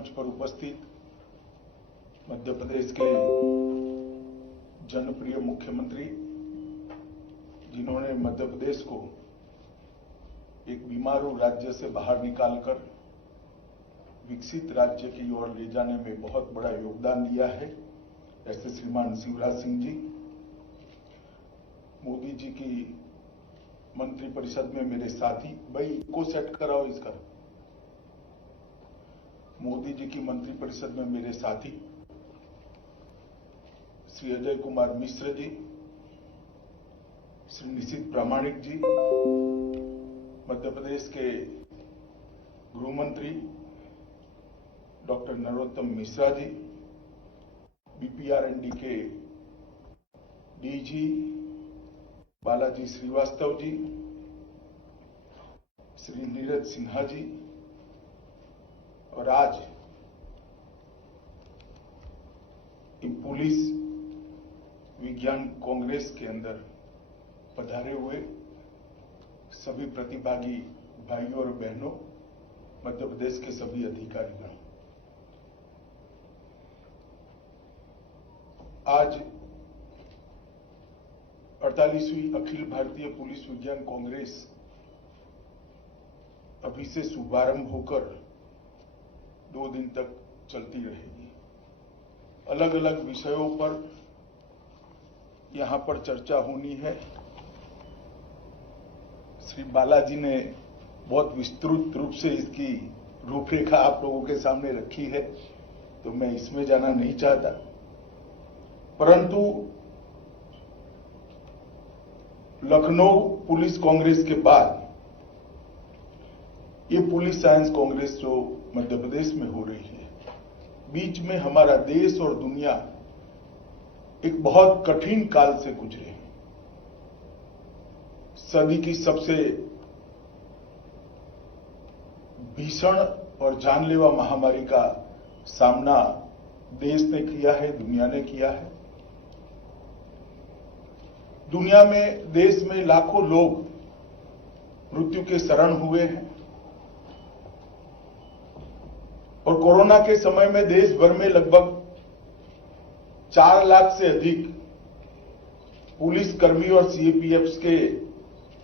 मंच पर उपस्थित मध्य प्रदेश के जनप्रिय मुख्यमंत्री, जिन्होंने मध्य प्रदेश को एक बीमारू राज्य से बाहर निकालकर विकसित राज्य की ओर ले जाने में बहुत बड़ा योगदान दिया है, ऐसे श्रीमान शिवराज सिंह जी। मोदी जी की मंत्रिपरिषद में मेरे साथी, भाई को सेट कराओ इसका। मोदी जी की मंत्रिपरिषद में मेरे साथी श्री अजय कुमार मिश्र जी, श्री निशित प्रामाणिक जी, मध्य प्रदेश के गृह मंत्री डॉक्टर नरोत्तम मिश्रा जी, बीपीआरएनडी के डीजी बालाजी श्रीवास्तव जी, श्री नीरज सिन्हा जी, और आज पुलिस विज्ञान कांग्रेस के अंदर पधारे हुए सभी प्रतिभागी भाइयों और बहनों, मध्य प्रदेश के सभी अधिकारीगण, आज 48वीं अखिल भारतीय पुलिस विज्ञान कांग्रेस अभी से शुभारंभ होकर 2 दिन तक चलती रहेगी। अलग अलग विषयों पर यहां पर चर्चा होनी है। श्री बालाजी ने बहुत विस्तृत रूप से इसकी रूपरेखा आप लोगों के सामने रखी है, तो मैं इसमें जाना नहीं चाहता, परंतु लखनऊ पुलिस कांग्रेस के बाद ये पुलिस साइंस कांग्रेस जो मध्य प्रदेश में हो रही है, बीच में हमारा देश और दुनिया एक बहुत कठिन काल से गुजरे। सदी की सबसे भीषण और जानलेवा महामारी का सामना देश ने किया है, दुनिया ने किया है। दुनिया में, देश में लाखों लोग मृत्यु के शरण हुए हैं और कोरोना के समय में देश भर में लगभग 4 लाख से अधिक पुलिस कर्मी और सीएपीएफ के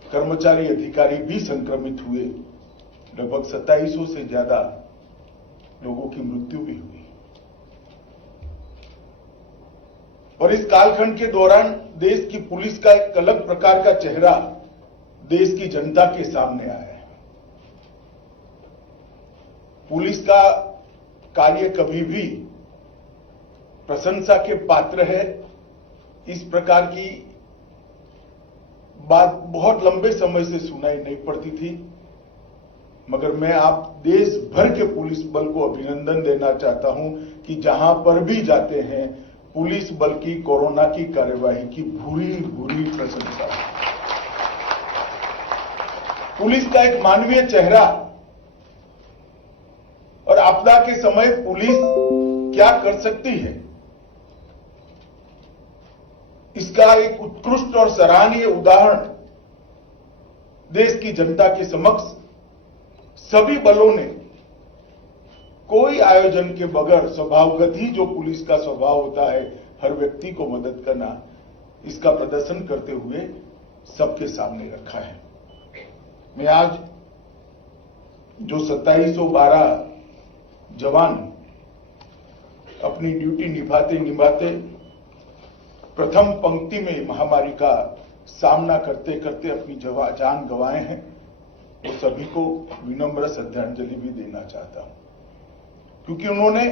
कर्मचारी अधिकारी भी संक्रमित हुए। लगभग 2700 से ज्यादा लोगों की मृत्यु भी हुई। और इस कालखंड के दौरान देश की पुलिस का एक अलग प्रकार का चेहरा देश की जनता के सामने आया है। पुलिस का कार्य कभी भी प्रशंसा के पात्र है। इस प्रकार की बात बहुत लंबे समय से सुनाई नहीं पड़ती थी, मगर मैं आप देश भर के पुलिस बल को अभिनंदन देना चाहता हूं कि जहां पर भी जाते हैं, पुलिस बल की कोरोना की कार्यवाही की भूरी भूरी प्रशंसा। पुलिस का एक मानवीय चेहरा और आपदा के समय पुलिस क्या कर सकती है, इसका एक उत्कृष्ट और सराहनीय उदाहरण देश की जनता के समक्ष सभी बलों ने कोई आयोजन के बगैर स्वभावगत ही जो पुलिस का स्वभाव होता है, हर व्यक्ति को मदद करना, इसका प्रदर्शन करते हुए सबके सामने रखा है। मैं आज जो 2712 जवान अपनी ड्यूटी निभाते निभाते प्रथम पंक्ति में महामारी का सामना करते करते अपनी जान गंवाए हैं, वो सभी को विनम्र श्रद्धांजलि भी देना चाहता हूं, क्योंकि उन्होंने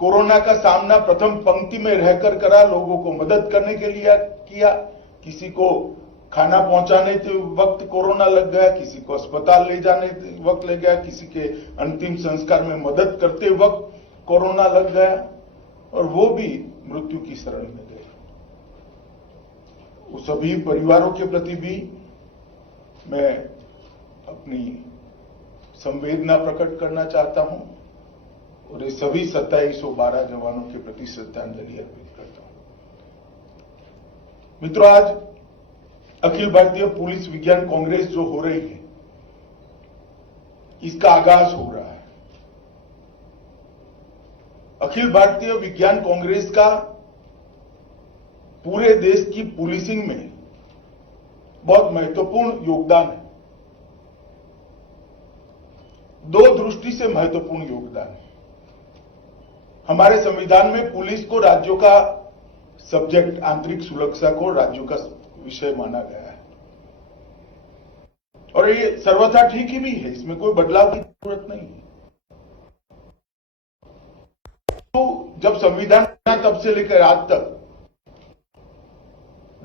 कोरोना का सामना प्रथम पंक्ति में रहकर करा, लोगों को मदद करने के लिए किया। किसी को खाना पहुंचाने के वक्त कोरोना लग गया, किसी को अस्पताल ले जाने वक्त लग गया, किसी के अंतिम संस्कार में मदद करते वक्त कोरोना लग गया और वो भी मृत्यु की शरण में गए। उस सभी परिवारों के प्रति भी मैं अपनी संवेदना प्रकट करना चाहता हूं और ये सभी 2712 जवानों के प्रति श्रद्धांजलि अर्पित करता हूं। मित्रों, आज अखिल भारतीय पुलिस विज्ञान कांग्रेस जो हो रही है, इसका आगाज हो रहा है। अखिल भारतीय विज्ञान कांग्रेस का पूरे देश की पुलिसिंग में बहुत महत्वपूर्ण योगदान है। दो दृष्टि से महत्वपूर्ण योगदान है। हमारे संविधान में पुलिस को राज्यों का सब्जेक्ट, आंतरिक सुरक्षा को राज्यों का विषय माना गया है और ये सर्वथा ठीक ही भी है, इसमें कोई बदलाव की जरूरत नहीं है। तो जब संविधान बना तब से लेकर आज तक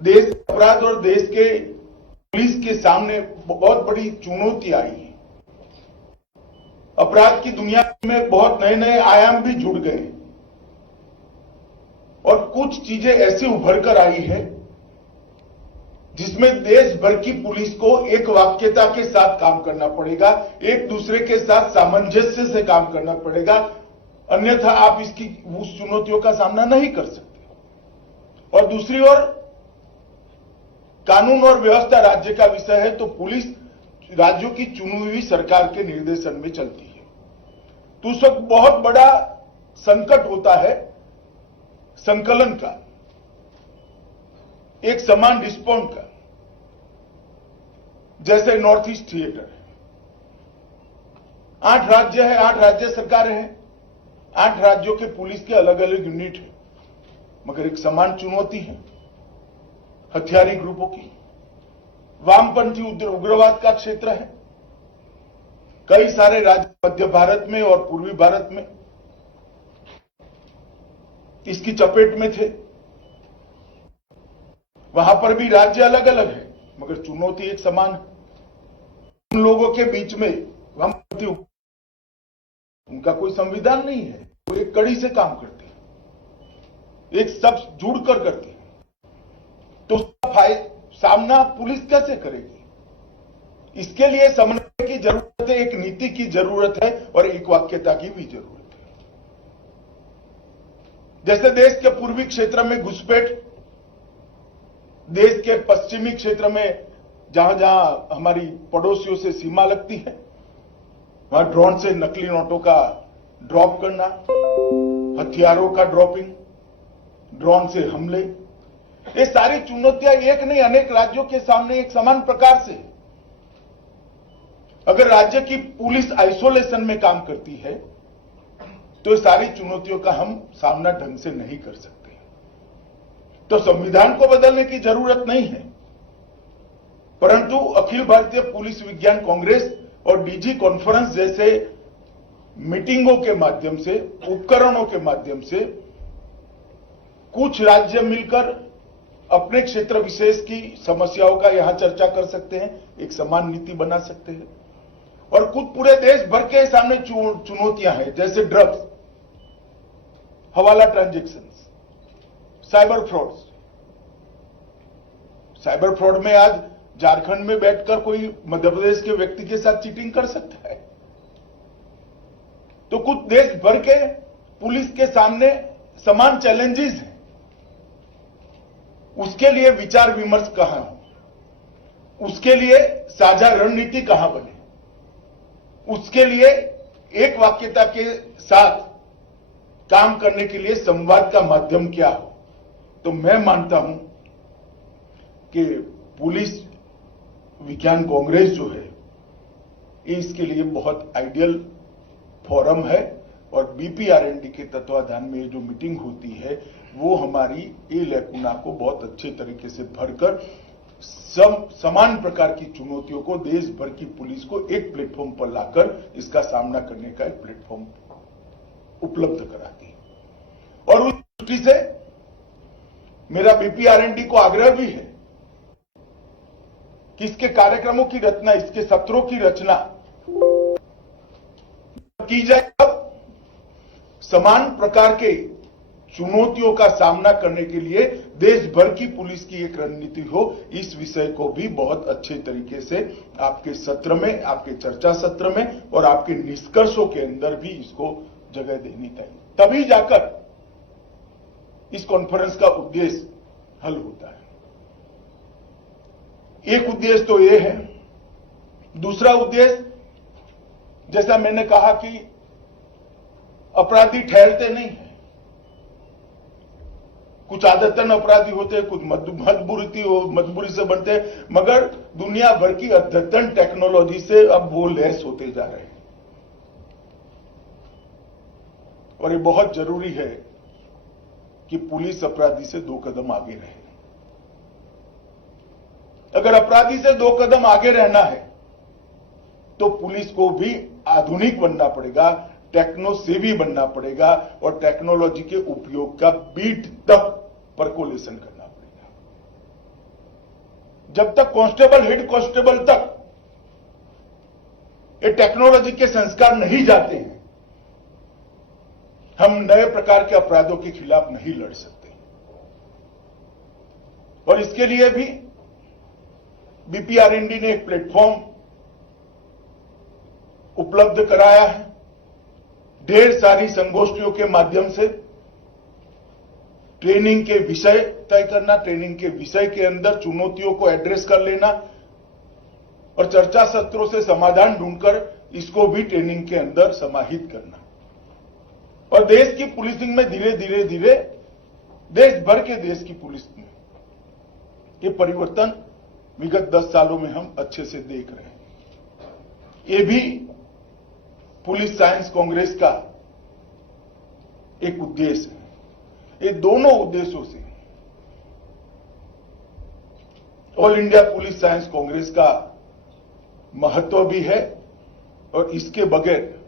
देश के अपराध और देश के पुलिस के सामने बहुत बड़ी चुनौती आई है। अपराध की दुनिया में बहुत नए नए आयाम भी जुड़ गए और कुछ चीजें ऐसी उभर कर आई है जिसमें देश भर की पुलिस को एक वाक्यता के साथ काम करना पड़ेगा, एक दूसरे के साथ सामंजस्य से काम करना पड़ेगा, अन्यथा आप इसकी उस चुनौतियों का सामना नहीं कर सकते। और दूसरी ओर कानून और व्यवस्था राज्य का विषय है, तो पुलिस राज्यों की चुनी हुई सरकार के निर्देशन में चलती है। तो उस वक्त बहुत बड़ा संकट होता है संकलन का, एक समान रिस्पॉन्ड का। जैसे नॉर्थ ईस्ट थिएटर है, 8 राज्य है, 8 राज्य सरकारें हैं, 8 राज्यों के पुलिस के अलग अलग यूनिट है, मगर एक समान चुनौती है हथियारी ग्रुपों की। वामपंथी उग्रवाद का क्षेत्र है, कई सारे राज्य मध्य भारत में और पूर्वी भारत में इसकी चपेट में थे। वहां पर भी राज्य अलग अलग है मगर चुनौती एक समान है। उन लोगों के बीच में वामपंथी, उनका कोई संविधान नहीं है, वो एक कड़ी से काम करते हैं, एक सब जुड़कर करते हैं। तो सामना पुलिस कैसे करेगी? इसके लिए समन्वय की जरूरत है, एक नीति की जरूरत है और एक वाक्यता की भी जरूरत है। जैसे देश के पूर्वी क्षेत्र में घुसपैठ, देश के पश्चिमी क्षेत्र में जहां जहां हमारी पड़ोसियों से सीमा लगती है, वहां ड्रोन से नकली नोटों का ड्रॉप करना, हथियारों का ड्रॉपिंग, ड्रोन से हमले, ये सारी चुनौतियां एक नहीं अनेक राज्यों के सामने एक समान प्रकार से। अगर राज्य की पुलिस आइसोलेशन में काम करती है तो सारी चुनौतियों का हम सामना ढंग से नहीं कर सकते। तो संविधान को बदलने की जरूरत नहीं है, परंतु अखिल भारतीय पुलिस विज्ञान कांग्रेस और डीजी कॉन्फ्रेंस जैसे मीटिंगों के माध्यम से, उपकरणों के माध्यम से कुछ राज्य मिलकर अपने क्षेत्र विशेष की समस्याओं का यहां चर्चा कर सकते हैं, एक समान नीति बना सकते हैं। और कुछ पूरे देश भर के सामने चुनौतियां हैं, जैसे ड्रग्स, हवाला transactions, cyber frauds. Cyber fraud में आज झारखंड में बैठकर कोई मध्य प्रदेश के व्यक्ति के साथ चीटिंग कर सकता है। तो कुछ देश भर के पुलिस के सामने समान चैलेंजेस हैं, उसके लिए विचार विमर्श कहां हो, उसके लिए साझा रणनीति कहां बने, उसके लिए एक वाक्यता के साथ काम करने के लिए संवाद का माध्यम क्या हो। तो मैं मानता हूं कि पुलिस विज्ञान कांग्रेस जो है इसके लिए बहुत आइडियल फोरम है और बीपीआरएनडी के तत्वाधान में जो मीटिंग होती है वो हमारी ये लैकुना को बहुत अच्छे तरीके से भरकर समान प्रकार की चुनौतियों को देश भर की पुलिस को एक प्लेटफॉर्म पर लाकर इसका सामना करने का एक प्लेटफॉर्म उपलब्ध कराती है। और उस दृष्टि से मेरा बीपीआरएनडी को आग्रह भी है कि इसके कार्यक्रमों की रचना, इसके सत्रों की रचना की जाए तब समान प्रकार के चुनौतियों का सामना करने के लिए देश भर की पुलिस की एक रणनीति हो। इस विषय को भी बहुत अच्छे तरीके से आपके सत्र में, आपके चर्चा सत्र में और आपके निष्कर्षों के अंदर भी इसको जगह देनी चाहिए, तभी जाकर इस कॉन्फ्रेंस का उद्देश्य हल होता है। एक उद्देश्य तो यह है। दूसरा उद्देश्य, जैसा मैंने कहा कि अपराधी ठहरते नहीं है, कुछ आदतन अपराधी होते हैं, कुछ मजबूरी से बनते हैं, मगर दुनिया भर की अद्यतन टेक्नोलॉजी से अब वो लैस होते जा रहे हैं। और ये बहुत जरूरी है कि पुलिस अपराधी से 2 कदम आगे रहे। अगर अपराधी से 2 कदम आगे रहना है तो पुलिस को भी आधुनिक बनना पड़ेगा, टेक्नो सेवी बनना पड़ेगा और टेक्नोलॉजी के उपयोग का बीट तक परकोलेशन करना पड़ेगा। जब तक कांस्टेबल, हेड कांस्टेबल तक ये टेक्नोलॉजी के संस्कार नहीं जाते हैं, हम नए प्रकार के अपराधों के खिलाफ नहीं लड़ सकते। और इसके लिए भी बीपीआरएनडी ने एक प्लेटफॉर्म उपलब्ध कराया है। ढेर सारी संगोष्ठियों के माध्यम से ट्रेनिंग के विषय तय करना, ट्रेनिंग के विषय के अंदर चुनौतियों को एड्रेस कर लेना और चर्चा सत्रों से समाधान ढूंढकर इसको भी ट्रेनिंग के अंदर समाहित करना। और देश की पुलिसिंग में धीरे धीरे देश भर के देश की पुलिस में ये परिवर्तन विगत 10 सालों में हम अच्छे से देख रहे हैं। ये भी पुलिस साइंस कांग्रेस का एक उद्देश्य है। ये दोनों उद्देश्यों से all India police science Congress का महत्व भी है और इसके बगैर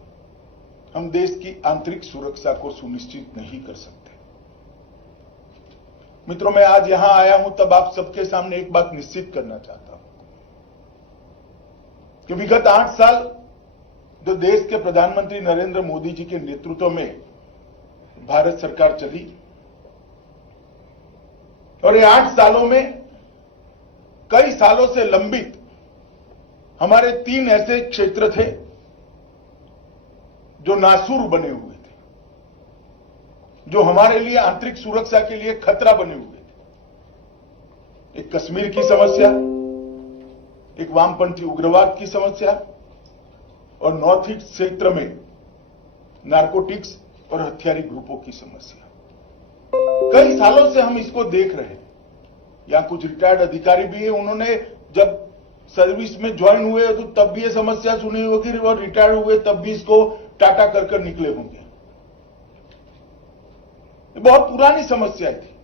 हम देश की आंतरिक सुरक्षा को सुनिश्चित नहीं कर सकते। मित्रों, मैं आज यहां आया हूं तब आप सबके सामने एक बात निश्चित करना चाहता हूं कि विगत 8 साल जो देश के प्रधानमंत्री नरेंद्र मोदी जी के नेतृत्व में भारत सरकार चली और ये 8 सालों में कई सालों से लंबित हमारे 3 ऐसे क्षेत्र थे जो नासूर बने हुए थे, जो हमारे लिए आंतरिक सुरक्षा के लिए खतरा बने हुए थे। एक कश्मीर की समस्या, एक वामपंथी उग्रवाद की समस्या और नॉर्थ ईस्ट क्षेत्र में नारकोटिक्स और हथियारी ग्रुपों की समस्या। कई सालों से हम इसको देख रहे हैं। यहां कुछ रिटायर्ड अधिकारी भी है, उन्होंने जब सर्विस में ज्वाइन हुए तो तब भी ये समस्या सुनी होगी और रिटायर हुए तब भी इसको टाटा कर निकले होंगे। बहुत पुरानी समस्याएं थी,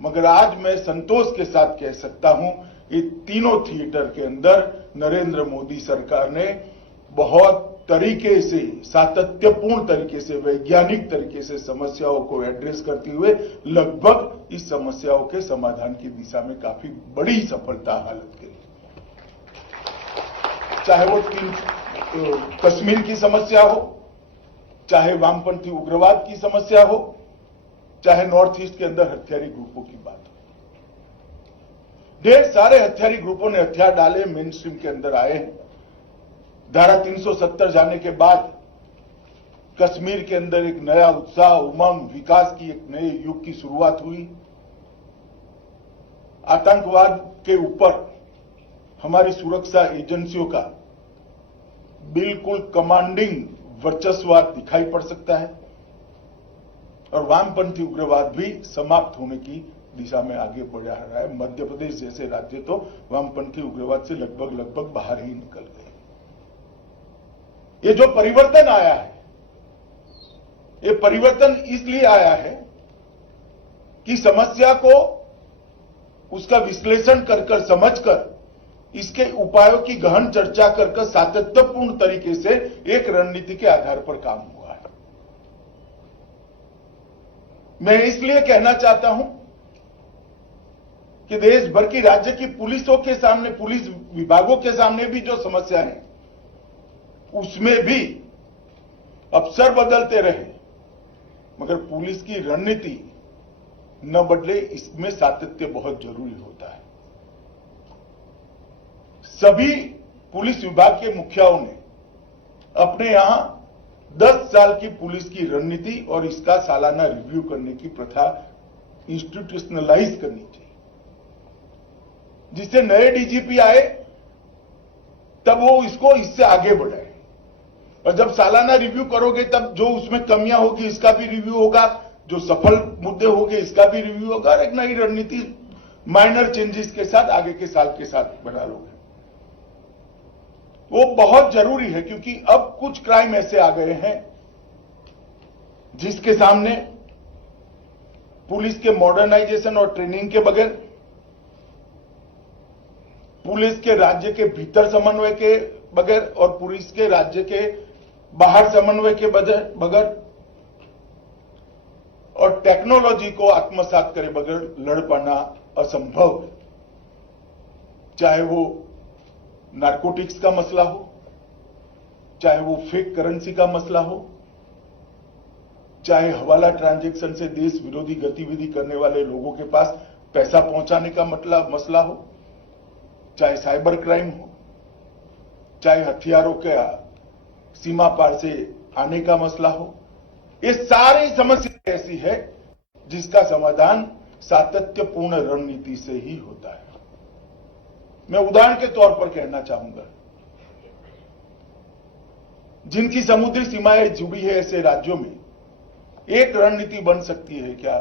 मगर आज मैं संतोष के साथ कह सकता हूं ये तीनों थिएटर के अंदर नरेंद्र मोदी सरकार ने बहुत तरीके से, सातत्यपूर्ण तरीके से, वैज्ञानिक तरीके से समस्याओं को एड्रेस करते हुए लगभग इस समस्याओं के समाधान की दिशा में काफी बड़ी सफलता हासिल की। चाहे वो कश्मीर की समस्या हो, चाहे वामपंथी उग्रवाद की समस्या हो, चाहे नॉर्थ ईस्ट के अंदर हथियारी ग्रुपों की बात हो। ढेर सारे हथियारी ग्रुपों ने हथियार डाले, मेन स्ट्रीम के अंदर आए। धारा 370 जाने के बाद कश्मीर के अंदर एक नया उत्साह, उमंग, विकास की एक नए युग की शुरुआत हुई। आतंकवाद के ऊपर हमारी सुरक्षा एजेंसियों का बिल्कुल कमांडिंग वर्चस्व दिखाई पड़ सकता है और वामपंथी उग्रवाद भी समाप्त होने की दिशा में आगे बढ़ रहा है। मध्य प्रदेश जैसे राज्य तो वामपंथी उग्रवाद से लगभग बाहर ही निकल गए। ये जो परिवर्तन आया है, ये परिवर्तन इसलिए आया है कि समस्या को उसका विश्लेषण कर समझकर इसके उपायों की गहन चर्चा कर सातत्यपूर्ण तरीके से एक रणनीति के आधार पर काम हुआ है। मैं इसलिए कहना चाहता हूं कि देश भर की राज्य की पुलिसों के सामने, पुलिस विभागों के सामने भी जो समस्या है उसमें भी अफसर बदलते रहे मगर पुलिस की रणनीति न बदले, इसमें सातत्य बहुत जरूरी होता है। सभी पुलिस विभाग के मुखियाओं ने अपने यहां 10 साल की पुलिस की रणनीति और इसका सालाना रिव्यू करने की प्रथा इंस्टीट्यूशनलाइज करनी चाहिए, जिससे नए डीजीपी आए तब वो इसको इससे आगे बढ़ाए। और जब सालाना रिव्यू करोगे तब जो उसमें कमियां होगी इसका भी रिव्यू होगा, जो सफल मुद्दे होंगे इसका भी रिव्यू होगा और एक नई रणनीति माइनर चेंजेस के साथ आगे के साल के साथ बना लोगे। वो बहुत जरूरी है क्योंकि अब कुछ क्राइम ऐसे आ गए हैं जिसके सामने पुलिस के मॉडर्नाइजेशन और ट्रेनिंग के बगैर, पुलिस के राज्य के भीतर समन्वय के बगैर और पुलिस के राज्य के बाहर समन्वय के बगैर और टेक्नोलॉजी को आत्मसात करे बगैर लड़ पाना असंभव है। चाहे वो नारकोटिक्स का मसला हो, चाहे वो फेक करेंसी का मसला हो, चाहे हवाला ट्रांजैक्शन से देश विरोधी गतिविधि करने वाले लोगों के पास पैसा पहुंचाने का मसला हो, चाहे साइबर क्राइम हो, चाहे हथियारों का सीमा पार से आने का मसला हो, ये सारी समस्या ऐसी है जिसका समाधान सातत्यपूर्ण रणनीति से ही होता है। मैं उदाहरण के तौर पर कहना चाहूंगा, जिनकी समुद्री सीमाएं जुड़ी है ऐसे राज्यों में एक रणनीति बन सकती है क्या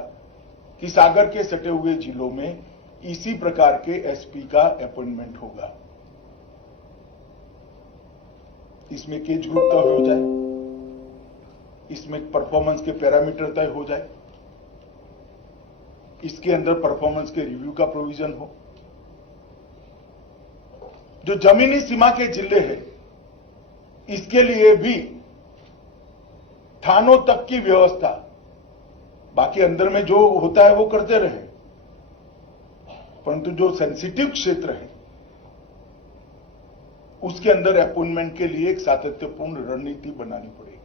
कि सागर के सटे हुए जिलों में इसी प्रकार के एसपी का अपॉइंटमेंट होगा। इसमें केज ग्रुप तय हो जाए, इसमें परफॉर्मेंस के पैरामीटर तय हो जाए, इसके अंदर परफॉर्मेंस के रिव्यू का प्रोविजन हो। जो जमीनी सीमा के जिले हैं इसके लिए भी थानों तक की व्यवस्था, बाकी अंदर में जो होता है वो करते रहे, परंतु जो सेंसिटिव क्षेत्र है उसके अंदर अपॉइंटमेंट के लिए एक सातत्यपूर्ण रणनीति बनानी पड़ेगी।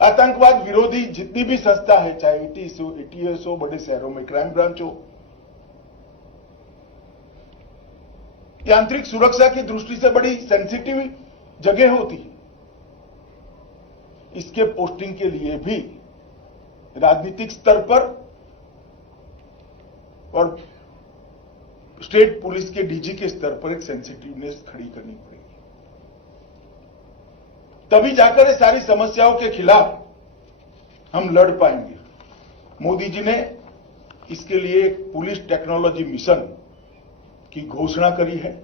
आतंकवाद विरोधी जितनी भी संस्था है, चाहे एटीएस हो, बड़े शहरों में क्राइम ब्रांच हो, आंतरिक सुरक्षा की दृष्टि से बड़ी सेंसिटिव जगह होती है, इसके पोस्टिंग के लिए भी राजनीतिक स्तर पर और स्टेट पुलिस के डीजी के स्तर पर एक सेंसिटिवनेस खड़ी करनी पड़ेगी। तभी जाकर ये सारी समस्याओं के खिलाफ हम लड़ पाएंगे। मोदी जी ने इसके लिए एक पुलिस टेक्नोलॉजी मिशन की घोषणा करी है।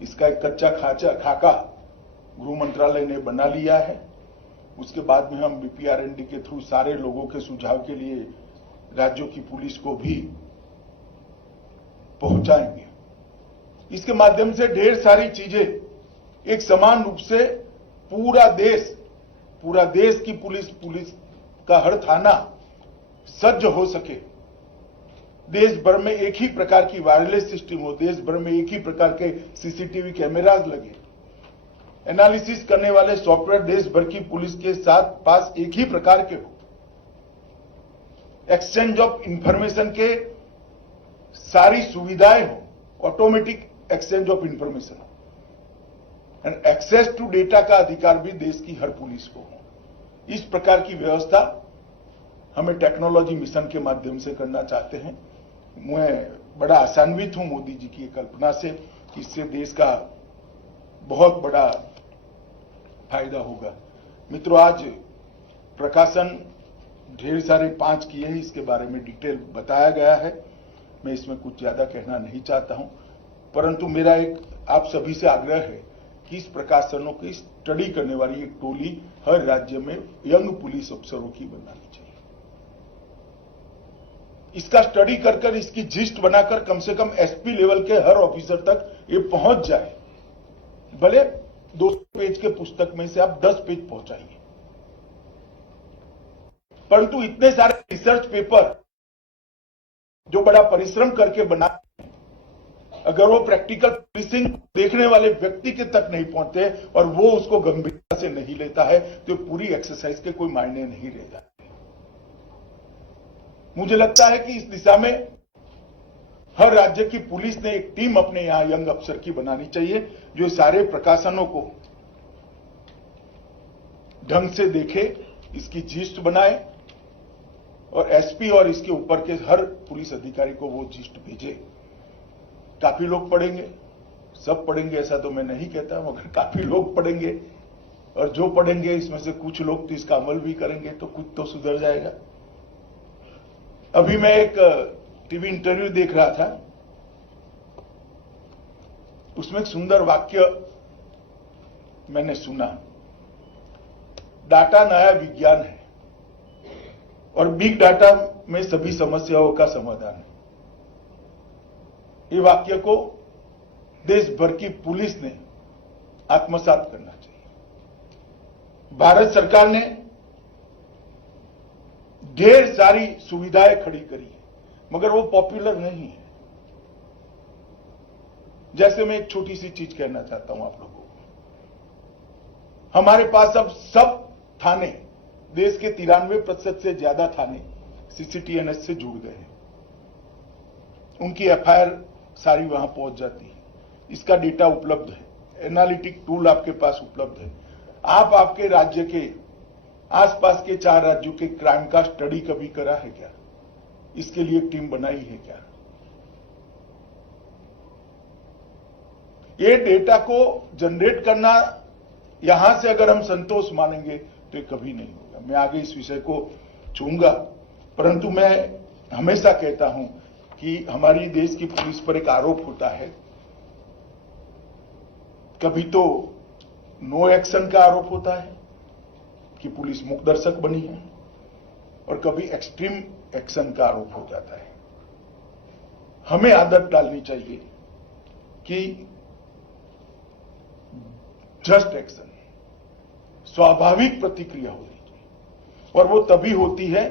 इसका एक कच्चा खाका गृह मंत्रालय ने बना लिया है। उसके बाद में हम बीपीआरएनडी के थ्रू सारे लोगों के सुझाव के लिए राज्यों की पुलिस को भी पहुंचाएंगे। इसके माध्यम से ढेर सारी चीजें एक समान रूप से पूरा देश की पुलिस का हर थाना सज्ज हो सके, देश भर में एक ही प्रकार की वायरलेस सिस्टम हो, देश भर में एक ही प्रकार के सीसीटीवी कैमराज लगे, एनालिसिस करने वाले सॉफ्टवेयर देश भर की पुलिस के साथ पास एक ही प्रकार के हो, एक्सचेंज ऑफ इंफॉर्मेशन के सारी सुविधाएं हो, automatic exchange of information and access to data का अधिकार भी देश की हर पुलिस को हो। इस प्रकार की व्यवस्था हमें टेक्नोलॉजी मिशन के माध्यम से करना चाहते हैं। मैं बड़ा आशान्वित हूं मोदी जी की कल्पना से कि इससे देश का बहुत बड़ा फायदा होगा। मित्रों, आज प्रकाशन ढेर सारे 5 किए हैं, इसके बारे में डिटेल बताया गया है। मैं इसमें कुछ ज्यादा कहना नहीं चाहता हूं, परंतु मेरा एक आप सभी से आग्रह है कि इस प्रकाशनों की स्टडी करने वाली एक टोली हर राज्य में यंग पुलिस अफसरों की बनानी चाहिए। इसका स्टडी कर इसकी जिस्ट बनाकर कम से कम एसपी लेवल के हर ऑफिसर तक ये पहुंच जाए। भले 200 पेज के पुस्तक में से आप 10 पेज पहुंचाइए, परंतु इतने सारे रिसर्च पेपर जो बड़ा परिश्रम करके बना, अगर वो प्रैक्टिकल पुलिसिंग देखने वाले व्यक्ति के तक नहीं पहुंचते और वो उसको गंभीरता से नहीं लेता है तो पूरी एक्सरसाइज के कोई मायने नहीं रह जाते। मुझे लगता है कि इस दिशा में हर राज्य की पुलिस ने एक टीम अपने यहां यंग अफसर की बनानी चाहिए, जो सारे प्रकाशनों को ढंग से देखे, इसकी जिस्ट बनाए और एसपी और इसके ऊपर के हर पुलिस अधिकारी को वो जिस्ट भेजे। काफी लोग पढ़ेंगे, सब पढ़ेंगे ऐसा तो मैं नहीं कहता, मगर काफी लोग पढ़ेंगे और जो पढ़ेंगे इसमें से कुछ लोग तो इसका अमल भी करेंगे तो कुछ तो सुधर जाएगा। अभी मैं एक टीवी इंटरव्यू देख रहा था, उसमें एक सुंदर वाक्य मैंने सुना। डाटा नया विज्ञान है और बिग डाटा में सभी समस्याओं का समाधान है। ये वाक्य को देश भर की पुलिस ने आत्मसात करना चाहिए। भारत सरकार ने ढेर सारी सुविधाएं खड़ी करी है, मगर वो पॉपुलर नहीं है। जैसे मैं एक छोटी सी चीज कहना चाहता हूं आप लोगों को, हमारे पास अब सब थाने, देश के 93% से ज्यादा थाने सीसीटीएनएस से जुड़ गए हैं। उनकी एफआईआर सारी वहां पहुंच जाती है। इसका डेटा उपलब्ध है, एनालिटिक टूल आपके पास उपलब्ध है। आप आपके राज्य के आसपास के 4 राज्यों के क्राइम का स्टडी कभी करा है क्या? इसके लिए टीम बनाई है क्या? ये डेटा को जनरेट करना, यहां से अगर हम संतोष मानेंगे तो ये कभी नहीं होगा। मैं आगे इस विषय को छूंगा, परंतु मैं हमेशा कहता हूं कि हमारी देश की पुलिस पर एक आरोप होता है, कभी तो नो एक्शन का आरोप होता है कि पुलिस मूक दर्शक बनी है, और कभी एक्सट्रीम एक्शन का आरोप हो जाता है। हमें आदत डालनी चाहिए कि जस्ट एक्शन, स्वाभाविक प्रतिक्रिया होनी चाहिए, और वो तभी होती है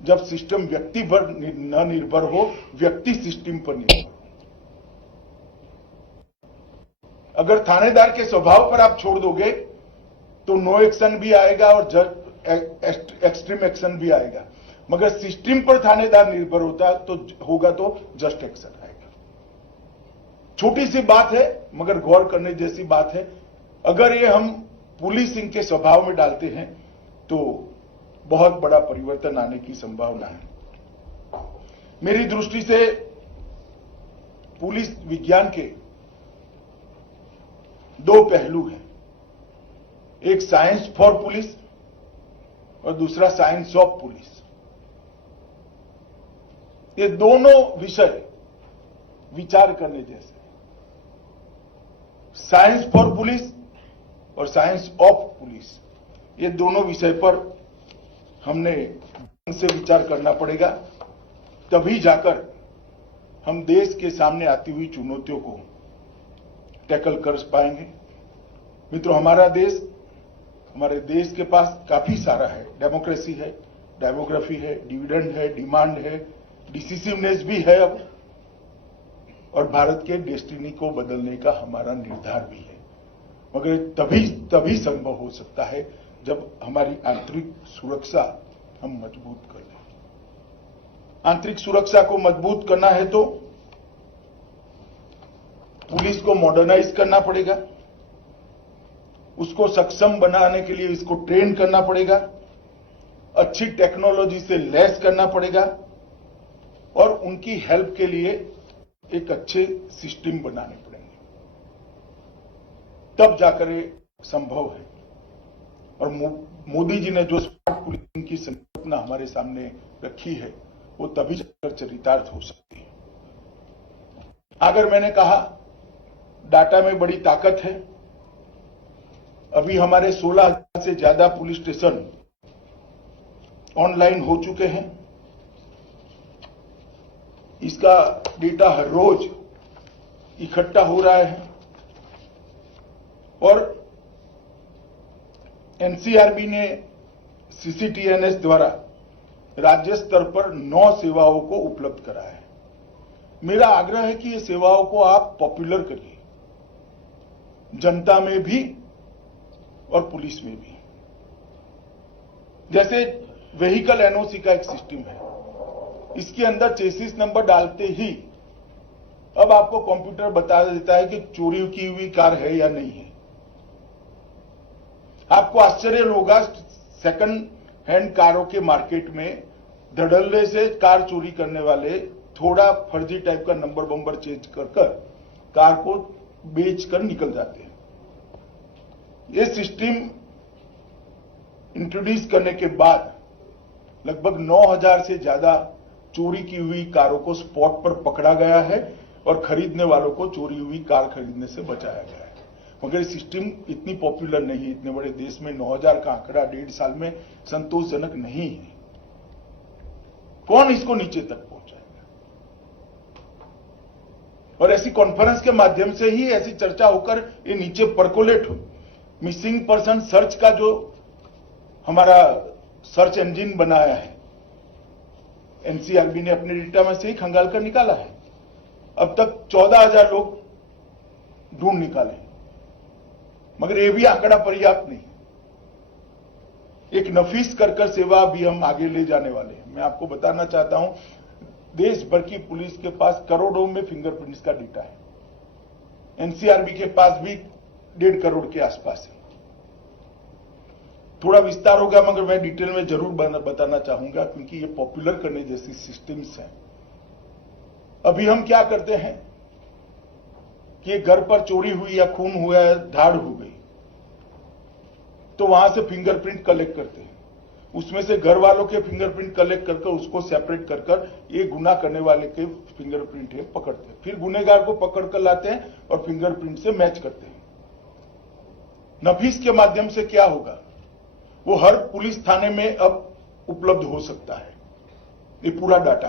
जब सिस्टम व्यक्ति पर न निर्भर हो, व्यक्ति सिस्टम पर निर्भर हो। अगर थानेदार के स्वभाव पर आप छोड़ दोगे तो नो एक्शन भी आएगा और एक्सट्रीम एक्शन भी आएगा, मगर सिस्टम पर थानेदार निर्भर होगा तो जस्ट एक्शन आएगा। छोटी सी बात है मगर गौर करने जैसी बात है। अगर ये हम पुलिसिंग के स्वभाव में डालते हैं तो बहुत बड़ा परिवर्तन आने की संभावना है। मेरी दृष्टि से पुलिस विज्ञान के 2 पहलू हैं, एक साइंस फॉर पुलिस और दूसरा साइंस ऑफ पुलिस। ये दोनों विषय विचार करने जैसे, साइंस फॉर पुलिस और साइंस ऑफ पुलिस, ये दोनों विषय पर हमने ढंग से विचार करना पड़ेगा, तभी जाकर हम देश के सामने आती हुई चुनौतियों को टैकल कर पाएंगे। मित्रों, हमारे देश के पास काफी सारा है, डेमोक्रेसी है, डेमोग्राफी है, डिविडेंड है, डिमांड है, डिसिसिवनेस भी है अब, और भारत के डेस्टिनी को बदलने का हमारा निर्धार भी है। मगर तभी संभव हो सकता है जब हमारी आंतरिक सुरक्षा हम मजबूत कर लें। आंतरिक सुरक्षा को मजबूत करना है तो पुलिस को मॉडर्नाइज करना पड़ेगा, उसको सक्षम बनाने के लिए इसको ट्रेन करना पड़ेगा, अच्छी टेक्नोलॉजी से लैस करना पड़ेगा, और उनकी हेल्प के लिए एक अच्छे सिस्टम बनाने पड़ेंगे, तब जाकर ये संभव है। और मोदी जी ने जो स्मार्ट पुलिसिंग की संकल्पना हमारे सामने रखी है, वो तभी जाकर चरितार्थ हो सकती है। अगर मैंने कहा डाटा में बड़ी ताकत है, अभी हमारे 16,000 से ज्यादा पुलिस स्टेशन ऑनलाइन हो चुके हैं। इसका डेटा हर रोज इकट्ठा हो रहा है, और एनसीआरबी ने सीसीटीएनएस द्वारा राज्य स्तर पर 9 सेवाओं को उपलब्ध कराया है। मेरा आग्रह है कि ये सेवाओं को आप पॉपुलर करिए, जनता में भी और पुलिस में भी। जैसे व्हीकल एनओसी का एक सिस्टम है, इसके अंदर चेसिस नंबर डालते ही अब आपको कंप्यूटर बता देता है कि चोरी की हुई कार है या नहीं है। आपको आश्चर्य होगा, सेकंड हैंड कारों के मार्केट में धड़ल्ले से कार चोरी करने वाले थोड़ा फर्जी टाइप का नंबर बम्बर चेंज कर कार को बेचकर निकल जाते हैं। ये सिस्टम इंट्रोड्यूस करने के बाद लगभग 9,000 से ज्यादा चोरी की हुई कारों को स्पॉट पर पकड़ा गया है और खरीदने वालों को चोरी हुई कार खरीदने से बचाया गया है। मगर सिस्टम इतनी पॉपुलर नहीं है, इतने बड़े देश में 9,000 का आंकड़ा 1.5 साल में संतोषजनक नहीं है। कौन इसको नीचे तक पहुंचाएगा? और ऐसी कॉन्फ्रेंस के माध्यम से ही ऐसी चर्चा होकर ये नीचे परकोलेट हो। मिसिंग पर्सन सर्च का जो हमारा सर्च इंजन बनाया है, एनसीआरबी ने अपने डेटा में से ही खंगाल कर निकाला है। अब तक 14,000 लोग ढूंढ निकाले, मगर ये भी आंकड़ा पर्याप्त नहीं। एक नफीस कर सेवा भी हम आगे ले जाने वाले हैं। मैं आपको बताना चाहता हूं, देश भर की पुलिस के पास करोड़ों में फिंगरप्रिंट्स का डेटा है। एनसीआरबी के पास भी 1.5 करोड़ के आसपास है। थोड़ा विस्तार होगा, मगर मैं डिटेल में जरूर बताना चाहूंगा, क्योंकि ये पॉपुलर करने जैसी सिस्टम्स हैं। अभी हम क्या करते हैं कि घर पर चोरी हुई या खून हुआ है, धाड़ हो गई, तो वहां से फिंगरप्रिंट कलेक्ट करते हैं। उसमें से घर वालों के फिंगरप्रिंट कलेक्ट कर उसको सेपरेट कर ये गुनाह करने वाले के फिंगरप्रिंट है पकड़ते हैं। फिर गुनेगार को पकड़ कर लाते हैं और फिंगरप्रिंट से मैच करते हैं। नफीस के माध्यम से क्या होगा, वो हर पुलिस थाने में अब उपलब्ध हो सकता है ये पूरा डाटा।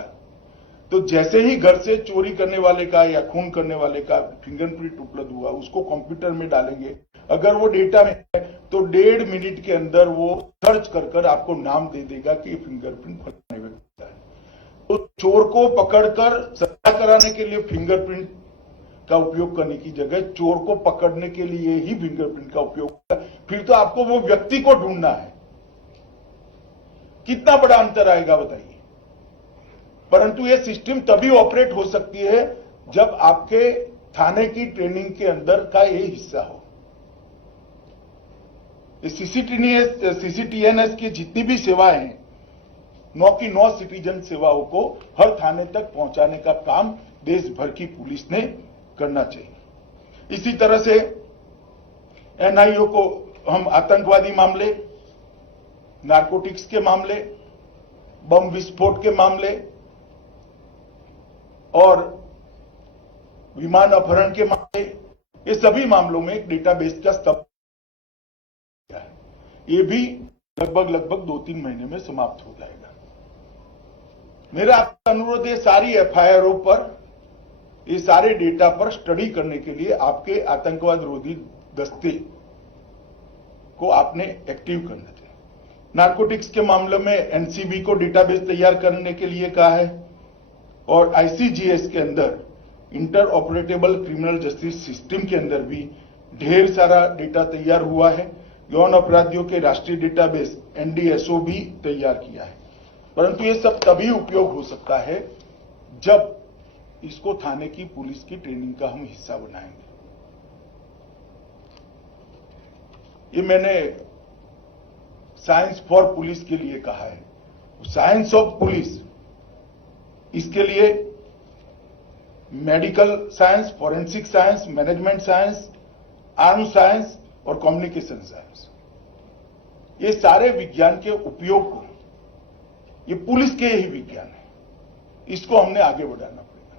तो जैसे ही घर से चोरी करने वाले का या खून करने वाले का फिंगरप्रिंट उपलब्ध हुआ, उसको कंप्यूटर में डालेंगे। अगर वो डेटा में है तो 1.5 मिनट के अंदर वो सर्च कर आपको नाम दे देगा कि फिंगरप्रिंट फलाने व्यक्ति का है। तो चोर को पकड़कर सजा कराने के लिए फिंगरप्रिंट का उपयोग करने की जगह चोर को पकड़ने के लिए ही फिंगरप्रिंट का उपयोग होगा। फिर तो आपको वो व्यक्ति को ढूंढना है। कितना बड़ा अंतर आएगा बताइए। परंतु ये सिस्टम तभी ऑपरेट हो सकती है जब आपके थाने की ट्रेनिंग के अंदर का ये हिस्सा हो। सीसीटीएनएस की जितनी भी सेवाएं हैं, 9 की 9 सिटीजन सेवाओं को हर थाने तक पहुंचाने का काम देश भर की पुलिस ने करना चाहिए। इसी तरह से एनआईओ को हम आतंकवादी मामले, नारकोटिक्स के मामले, बम विस्फोट के मामले और विमान अपहरण के मामले, ये सभी मामलों में एक डेटाबेस का स्तंभ है। ये भी लगभग 2-3 महीने में समाप्त हो जाएगा। मेरा आपका अनुरोध है, सारी एफआईआरों पर, ये सारे डेटा पर स्टडी करने के लिए आपके आतंकवाद विरोधी दस्ते को आपने एक्टिव करना चाहिए। नारकोटिक्स के मामले में एनसीबी को डेटाबेस तैयार करने के लिए कहा है और आईसीजीएस के अंदर inter operable criminal justice system के अंदर भी ढेर सारा डेटा तैयार हुआ है। यौन अपराधियों के राष्ट्रीय डेटाबेस एनडीएसओ भी तैयार किया है। परंतु ये सब तभी उपयोग हो सकता है जब इसको थाने की पुलिस की ट्रेनिंग का हम हिस्सा बनाएंगे। ये मैंने साइंस फॉर पुलिस के लिए कहा है। साइंस ऑफ पुलिस, इसके लिए medical science, forensic science, management science, arm science और कम्युनिकेशन साइंस, ये सारे विज्ञान के उपयोग को, ये पुलिस के ही विज्ञान है, इसको हमने आगे बढ़ाना पड़ेगा।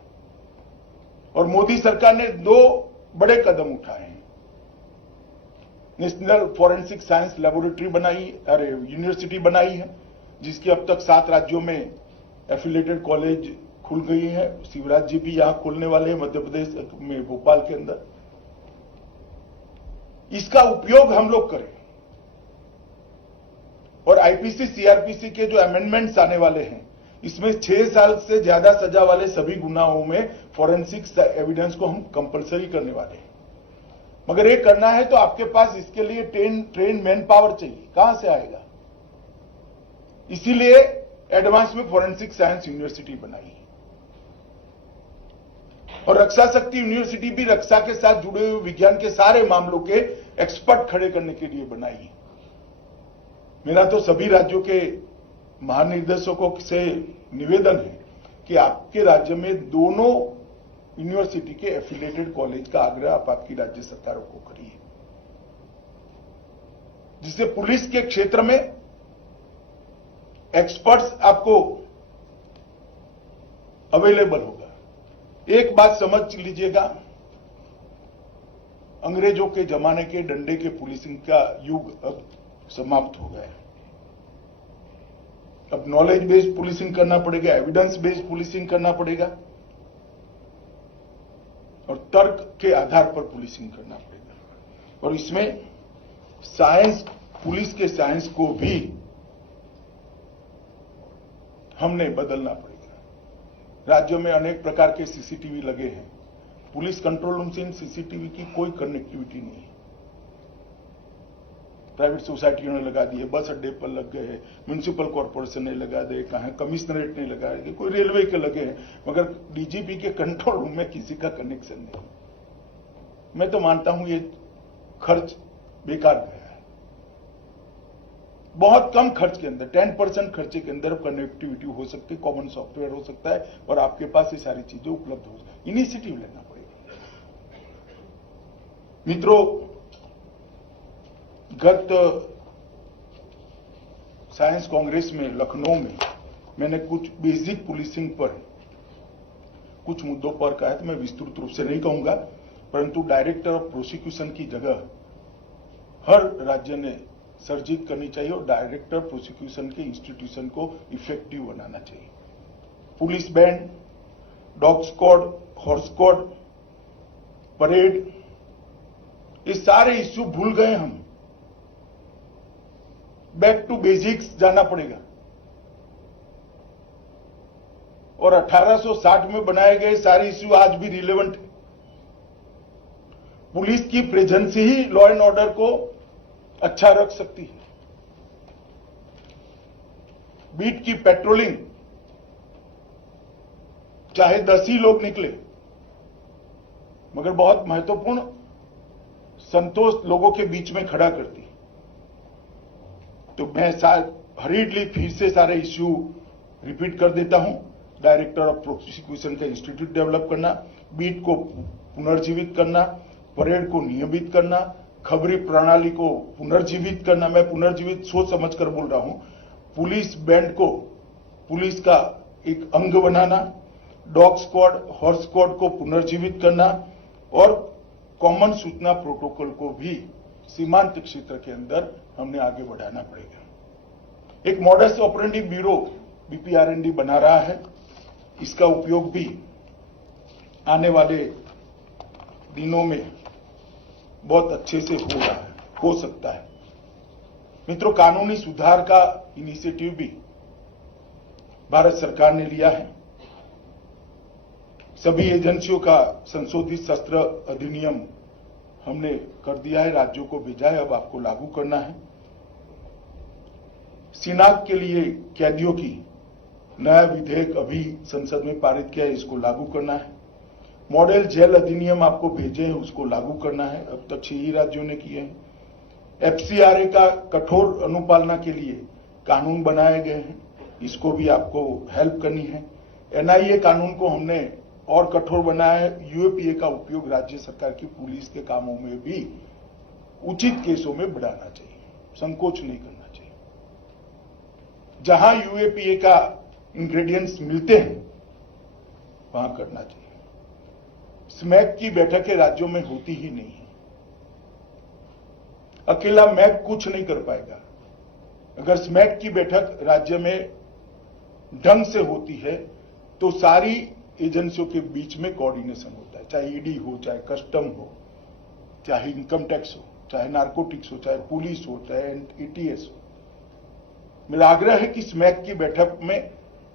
और मोदी सरकार ने 2 बड़े कदम उठाए हैं। National forensic science laboratory university बनाई है, जिसकी अब तक 7 राज्यों में एफिलिएटेड कॉलेज खुल गई है। शिवराज जी भी यहां खोलने वाले हैं, मध्य प्रदेश में भोपाल के अंदर। इसका उपयोग हम लोग करें और आईपीसी सीआरपीसी के जो अमेंडमेंट्स आने वाले हैं, इसमें 6 साल से ज्यादा सजा वाले सभी गुनाहों में फॉरेंसिक एविडेंस को हम कंपलसरी करने वाले हैं। मगर ये करना है तो आपके पास इसके लिए ट्रेन मैन पावर चाहिए। कहां से आएगा? इसीलिए एडवांस में फॉरेंसिक साइंस यूनिवर्सिटी बनाई है और रक्षा शक्ति यूनिवर्सिटी भी रक्षा के साथ जुड़े हुए विज्ञान के सारे मामलों के एक्सपर्ट खड़े करने के लिए बनाई है। मेरा तो सभी राज्यों के महानिर्देशकों से निवेदन है कि आपके राज्य में दोनों यूनिवर्सिटी के एफिलिएटेड कॉलेज का आग्रह आप आपकी राज्य सरकारों को करिए, जिससे पुलिस के क्षेत्र में एक्सपर्ट्स आपको अवेलेबल होगा। एक बात समझ लीजिएगा, अंग्रेजों के जमाने के डंडे के पुलिसिंग का युग अब समाप्त हो गया है। अब नॉलेज बेस्ड पुलिसिंग करना पड़ेगा, एविडेंस बेस्ड पुलिसिंग करना पड़ेगा और तर्क के आधार पर पुलिसिंग करना पड़ेगा। और इसमें साइंस, पुलिस के साइंस को भी हमने बदलना पड़ेगा। राज्यों में अनेक प्रकार के सीसीटीवी लगे हैं, पुलिस कंट्रोल रूम से इन सीसीटीवी की कोई कनेक्टिविटी नहीं है। प्राइवेट सोसाइटियों ने लगा दिए, बस अड्डे पर लग गए हैं, म्यूनिसिपल कॉर्पोरेशन ने लगा दिए, कहा कमिश्नरेट ने लगा दिए, कोई रेलवे के लगे हैं, मगर डीजीपी के कंट्रोल रूम में किसी का कनेक्शन नहीं। मैं तो मानता हूं ये खर्च बेकार गया है। बहुत कम खर्च के अंदर, 10% खर्चे के अंदर कनेक्टिविटी हो सकती है, कॉमन सॉफ्टवेयर हो सकता है और आपके पास ये सारी चीजें उपलब्ध हो सकती। इनिशिएटिव लेना पड़ेगा। मित्रों, गत साइंस कांग्रेस में लखनऊ में मैंने कुछ बेसिक पुलिसिंग पर कुछ मुद्दों पर कहा, तो मैं विस्तृत रूप से नहीं कहूंगा, परंतु डायरेक्टर ऑफ प्रोसिक्यूशन की जगह हर राज्य ने सर्जित करनी चाहिए और डायरेक्टर प्रोसिक्यूशन के इंस्टीट्यूशन को इफेक्टिव बनाना चाहिए। Police band, dog squad, horse squad, parade, ये सारे इश्यू भूल गए हम। बैक टू बेसिक्स जाना पड़ेगा। और 1860 में बनाए गए सारे इश्यू आज भी रिलेवेंट है। पुलिस की presence he law and order को अच्छा रख सकती है। बीट की पेट्रोलिंग, चाहे 10 ही लोग निकले, मगर बहुत महत्वपूर्ण संतोष लोगों के बीच में खड़ा करती है। तो मैं हरीडली फिर से सारे इश्यू रिपीट कर देता हूं। डायरेक्टर ऑफ प्रोसिक्यूशन का इंस्टीट्यूट डेवलप करना, बीट को पुनर्जीवित करना, परेड को नियमित करना, खबरी प्रणाली को पुनर्जीवित करना। मैं पुनर्जीवित सोच समझकर बोल रहा हूं। पुलिस बैंड को पुलिस का एक अंग बनाना, डॉग स्क्वाड, हॉर्स स्क्वाड को पुनर्जीवित करना और कॉमन सूचना प्रोटोकॉल को भी सीमांत क्षेत्र के अंदर हमने आगे बढ़ाना पड़ेगा। एक मॉडस ऑपरेंडी ब्यूरो बीपीआरएनडी बना रहा है, इसका उपयोग भी आने वाले दिनों में बहुत अच्छे से हो सकता है। मित्रों, कानूनी सुधार का इनिशिएटिव भी भारत सरकार ने लिया है। सभी एजेंसियों का संशोधित शस्त्र अधिनियम हमने कर दिया है, राज्यों को भेजा है, अब आपको लागू करना है। शिनाख्त के लिए कैदियों की नया विधेयक अभी संसद में पारित किया है, इसको लागू करना है। मॉडल जेल अधिनियम आपको भेजे हैं, उसको लागू करना है, अब तक 6 ही राज्यों ने किए हैं। एफसीआरए का कठोर अनुपालना के लिए कानून बनाए गए हैं, इसको भी आपको हेल्प करनी है। एनआईए कानून को हमने और कठोर बनाया है। यूएपीए का उपयोग राज्य सरकार की पुलिस के कामों में भी उचित केसों में बढ़ाना चाहिए, संकोच नहीं करना चाहिए। जहां यूएपीए का इंग्रेडिएंट्स मिलते हैं वहां करना चाहिए। स्मैक की बैठकें राज्यों में होती ही नहीं है। अकेला मैक कुछ नहीं कर पाएगा। अगर स्मैक की बैठक राज्य में ढंग से होती है तो सारी एजेंसियों के बीच में कोऑर्डिनेशन होता है, चाहे ईडी हो, चाहे कस्टम हो, चाहे इनकम टैक्स हो, चाहे नार्कोटिक्स हो, चाहे पुलिस हो, चाहे एटीएस हो। मेरा आग्रह है कि स्मैक की बैठक में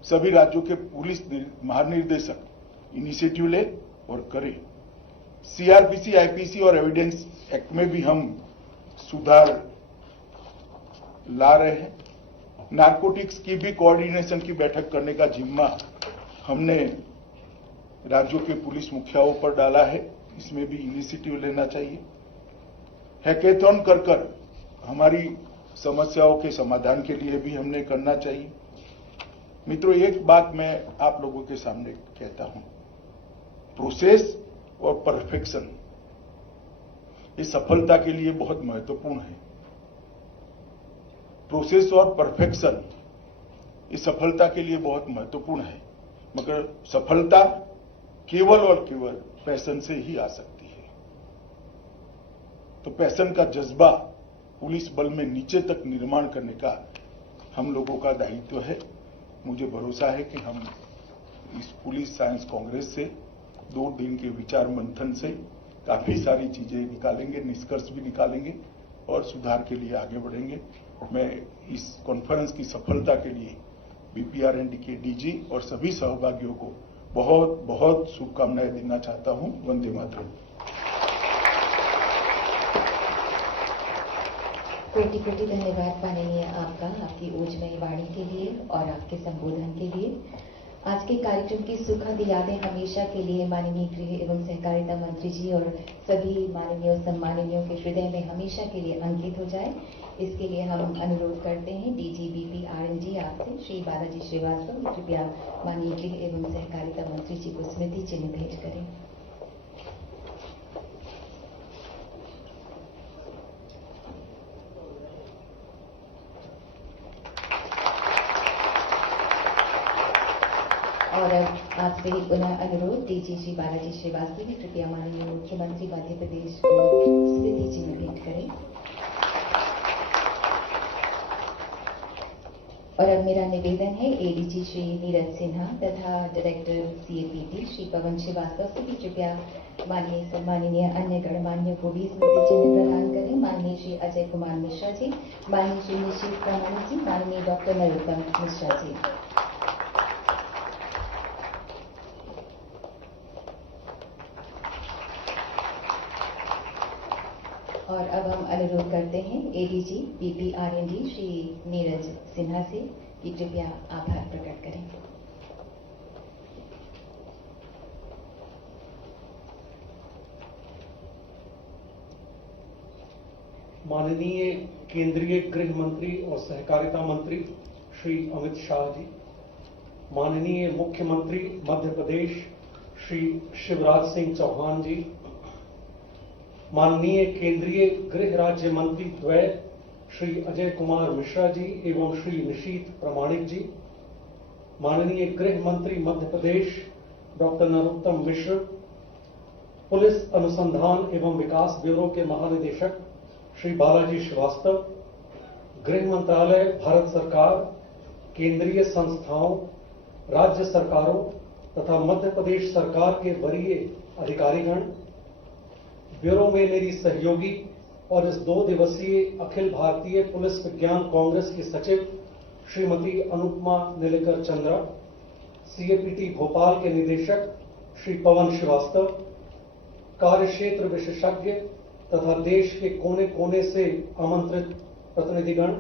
सभी राज्यों के पुलिस महानिर्देशक इनिशिएटिव ले और करें। सीआरपीसी, आईपीसी और एविडेंस एक्ट में भी हम सुधार ला रहे हैं। नार्कोटिक्स की भी कोऑर्डिनेशन की बैठक करने का जिम्मा हमने राज्यों के पुलिस मुखियाओं पर डाला है, इसमें भी इनिशिएटिव लेना चाहिए। हैकेथॉन कर हमारी समस्याओं के समाधान के लिए भी हमने करना चाहिए। मित्रों, एक बात मैं आप लोगों के सामने कहता हूं, प्रोसेस और परफेक्शन ये सफलता के लिए बहुत महत्वपूर्ण है। प्रोसेस और परफेक्शन ये सफलता के लिए बहुत महत्वपूर्ण है। मगर सफलता केवल और केवल पैशन से ही आ सकती है। तो पैशन का जज्बा पुलिस बल में नीचे तक निर्माण करने का हम लोगों का दायित्व है। मुझे भरोसा है कि हम इस पुलिस साइंस कांग्रेस से 2 दिन के विचार मंथन से काफी सारी चीजें निकालेंगे, निष्कर्ष भी निकालेंगे और सुधार के लिए आगे बढ़ेंगे। मैं इस कॉन्फ्रेंस की सफलता के लिए बीपीआरएनडी के डीजी और सभी सहभागियों को बहुत बहुत शुभकामनाएं देना चाहता हूं। वंदे मातरम। कोटि कोटि धन्यवाद माननीय आपका, आपकी ओजमयी वाणी के लिए और आपके संबोधन के लिए। आज के कार्यक्रम की सुखद यादें हमेशा के लिए माननीय गृह एवं सहकारिता मंत्री जी और सभी माननीय और सम्माननीयों के हृदय में हमेशा के लिए अंकित हो जाए, इसके लिए हम अनुरोध करते हैं डीजी बीपीआरएनडी आपसे श्री बालाजी श्रीवास्तव कृपया माननीय गृह एवं सहकारिता मंत्री जी को स्मृति चिन्ह भेंट करें। और अब आपसे ही पुनः अनुरोध डीजी श्री बालाजी श्रीवास्तव जी कृपया माननीय मुख्यमंत्री मध्य प्रदेश को स्मृति चिन्ह भेंट करें। और अब मेरा निवेदन है एडीजी श्री नीरज सिन्हा तथा डायरेक्टर सीएपीटी श्री पवन श्रीवास्तव से भी कृपया माननीय सम्माननीय अन्य गणमान्यों को भी स्मृति चिन्ह प्रदान करें। माननीय श्री अजय कुमार मिश्रा जी, माननीय श्री निशित प्रामाणिक जी, माननीय डॉक्टर नरोत्तम मिश्रा जी। और अब हम अनुरोध करते हैं एडीजी बीपीआरएनडी श्री नीरज सिन्हा से कि कृपया आभार प्रकट करें। माननीय केंद्रीय गृह मंत्री और सहकारिता मंत्री श्री अमित शाह जी, माननीय मुख्यमंत्री मध्य प्रदेश श्री शिवराज सिंह चौहान जी, माननीय केंद्रीय गृह राज्य मंत्री द्वय श्री अजय कुमार मिश्रा जी एवं श्री निशीत प्रामाणिक जी, माननीय गृह मंत्री मध्य प्रदेश डॉक्टर नरोत्तम मिश्र, पुलिस अनुसंधान एवं विकास ब्यूरो के महानिदेशक श्री बालाजी श्रीवास्तव, गृह मंत्रालय भारत सरकार, केंद्रीय संस्थाओं, राज्य सरकारों तथा मध्य प्रदेश सरकार के वरीय अधिकारीगण, ब्यूरो में मेरी सहयोगी और इस 2 दिवसीय अखिल भारतीय पुलिस विज्ञान कांग्रेस की सचिव श्रीमती अनुपमा नीलेकर चंद्रा, सीएपीटी भोपाल के निदेशक श्री पवन श्रीवास्तव, कार्यक्षेत्र विशेषज्ञ तथा देश के कोने कोने से आमंत्रित प्रतिनिधिगण,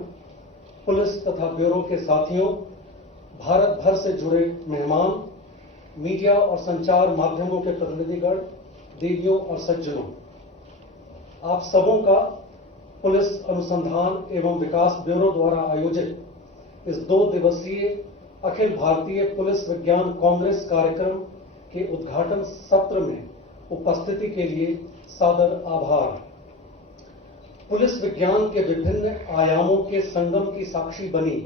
पुलिस तथा ब्यूरो के साथियों, भारत भर से जुड़े मेहमान, मीडिया और संचार माध्यमों के प्रतिनिधिगण, देवियों और सज्जनों, आप सबों का पुलिस अनुसंधान एवं विकास ब्यूरो द्वारा आयोजित इस 2 दिवसीय अखिल भारतीय पुलिस विज्ञान कांग्रेस कार्यक्रम के उद्घाटन सत्र में उपस्थिति के लिए सादर आभार। पुलिस विज्ञान के विभिन्न आयामों के संगम की साक्षी बनी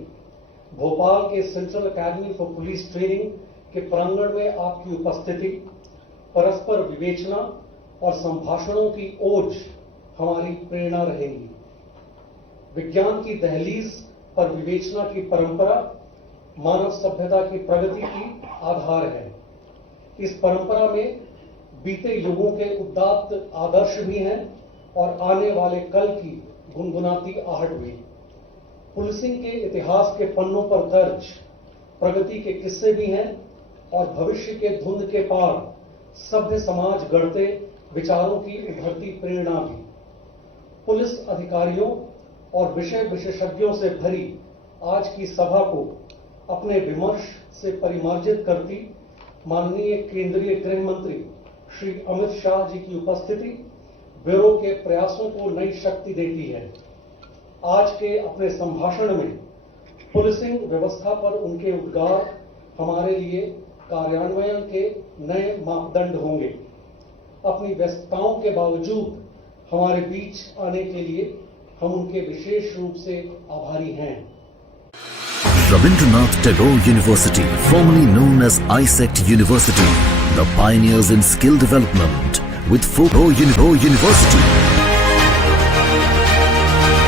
भोपाल के central academy for police training के प्रांगण में आपकी उपस्थिति, परस्पर विवेचना और संभाषणों की ओज हमारी प्रेरणा रहेगी। विज्ञान की दहलीज पर विवेचना की परंपरा मानव सभ्यता की प्रगति की आधार है। इस परंपरा में बीते युगों के उदात्त आदर्श भी हैं और आने वाले कल की गुनगुनाती आहट भी। पुलिसिंग के इतिहास के पन्नों पर दर्ज प्रगति के किस्से भी हैं और भविष्य के धुंध के पार सभ्य समाज गढ़ते विचारों की उभरती प्रेरणा भी। पुलिस अधिकारियों और विषय विशेषज्ञों से भरी आज की सभा को अपने विमर्श से परिमार्जित करती माननीय केंद्रीय गृह मंत्री श्री अमित शाह जी की उपस्थिति ब्यूरो के प्रयासों को नई शक्ति देती है। आज के अपने संभाषण में पुलिसिंग व्यवस्था पर उनके उद्गार हमारे लिए कार्यान्वयन के नए मापदंड होंगे। अपनी व्यस्तताओं के बावजूद हमारे बीच आने के लिए हम उनके विशेष रूप से आभारी हैं। Rabindranath Tagore University, formerly known as ISECT University, the pioneers in skill development with University.